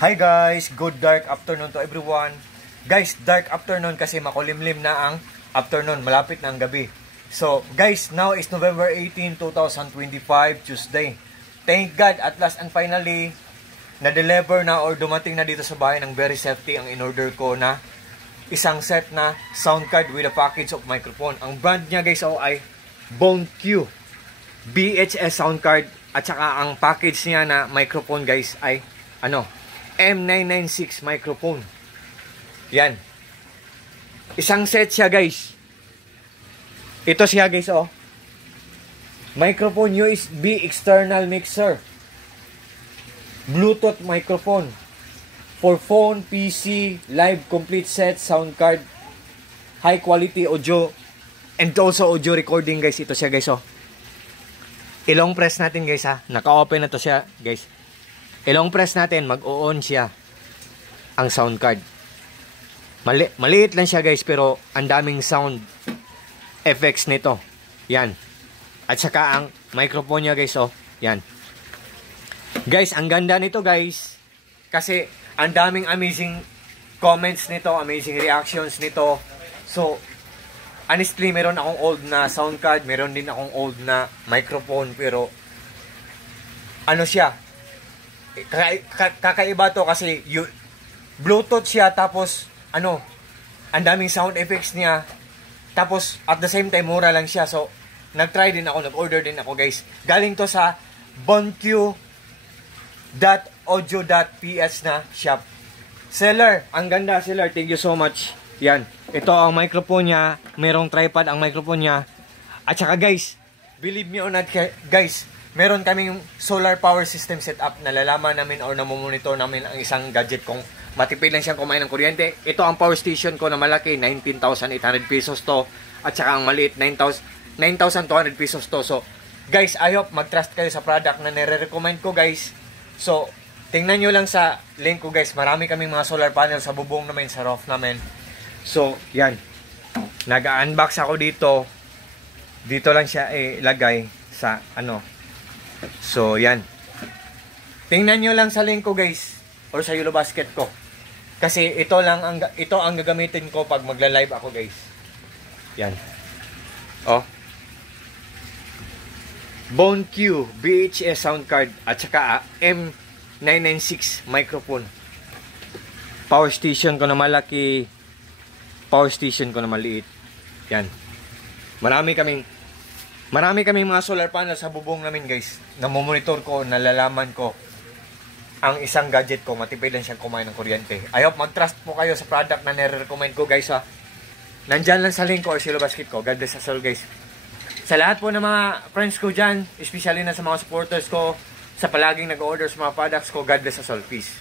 Hi guys, good dark afternoon to everyone. Guys, dark afternoon kasi makulimlim na ang afternoon, malapit na ang gabi. So guys, now is November 18, 2025, Tuesday. Thank God, at last and finally, na-deliver na or dumating na dito sa bahay ng Very Safety ang in-order ko na isang set na sound card with a package of microphone. Ang brand niya guys ay BoneQ BHS sound card, at saka ang package niya na microphone guys ay M996 microphone. Yan. Isang set siya guys. Ito siya guys Microphone USB external mixer. Bluetooth microphone. For phone, PC, live complete set, sound card, high quality audio, and also audio recording guys. Ito siya guys Ilong press natin guys Naka-open na to siya guys. Ilong press natin, mag-on siya ang sound card. Maliit lang siya guys, pero ang daming sound effects nito. Yan. At saka ang microphone niya guys yan. Guys, ang ganda nito guys, kasi ang daming amazing comments nito, amazing reactions nito. So honestly, meron akong old na sound card, meron din akong old na microphone, pero siya, kakaiba to kasi Bluetooth siya, tapos ang daming sound effects niya, tapos at the same time mura lang siya. So nag-try din ako, nag-order din ako guys. Galing to sa BoneQ.audio.ph na shop. Seller, ang ganda seller, thank you so much. Yan, ito ang microphone niya, merong tripod ang microphone niya. At saka guys, believe me or not guys, meron kaming solar power system setup na lalaman namin or namomonitor namin ang isang gadget kung matipid lang siyang kumain ng kuryente. Ito ang power station ko na malaki, 19,800 pesos to. At saka ang maliit, 9,200 pesos to. So guys, I hope mag-trust kayo sa product na nire-recommend ko guys. So tingnan nyo lang sa link ko guys, marami kaming mga solar panel sa bubong namin, sa roof namin. So yan, nag-unbox ako dito. Dito lang siya ilagay sa So yan, tingnan nyo lang sa link ko guys, or sa Yellow Basket ko, kasi ito ang gagamitin ko pag magla-live ako guys. Yan. BoneQ BHS sound card, at saka M996 microphone. Power station ko na malaki, power station ko na maliit. Yan. Marami kaming mga solar panel sa bubong namin guys. Namomonitor ko, nalalaman ko ang isang gadget ko, matipid lang siyang kumain ng kuryente. I hope mag-trust po kayo sa product na nire-recommend ko guys Nandyan lang sa link ko or sa Yellow Basket ko. God bless us all guys. Sa lahat po ng mga friends ko dyan, especially na sa mga supporters ko, sa palaging nag-order sa mga products ko, God bless us all. Peace.